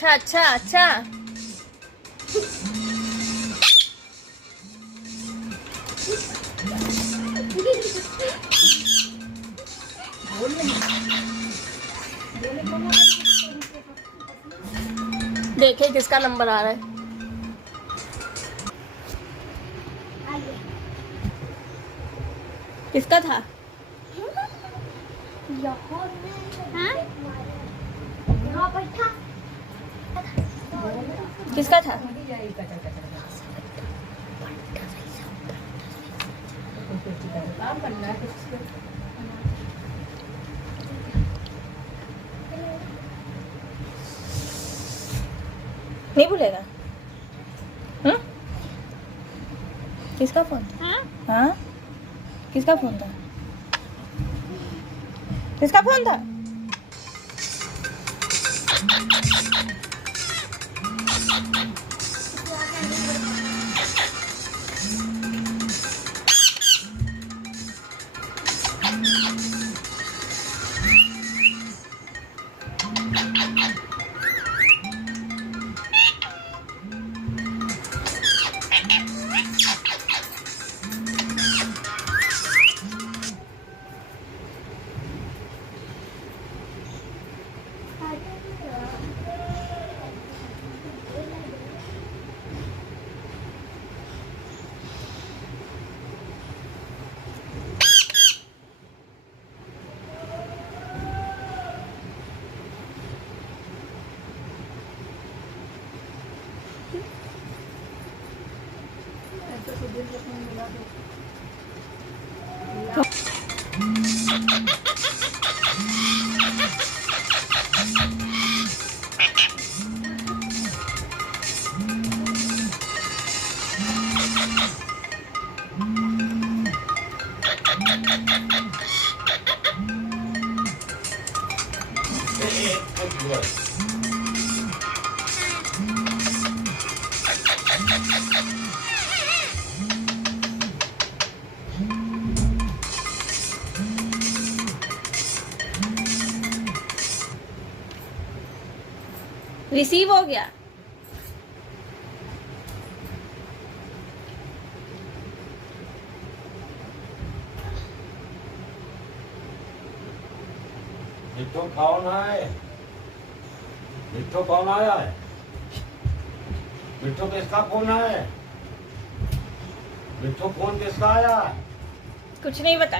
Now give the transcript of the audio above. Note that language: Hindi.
अच्छा अच्छा अच्छा। देखे किसका नंबर आ रहा है। किसका था? किसका था? नहीं भूलेगा। किसका फोन था? हाँ किसका फोन था? किसका फोन था? रिसीव हो गया। मिठो कौन है? मिठो कौन आया है? मिठो किसका फोन है? मिठो फोन किसका आया? कुछ नहीं बताया।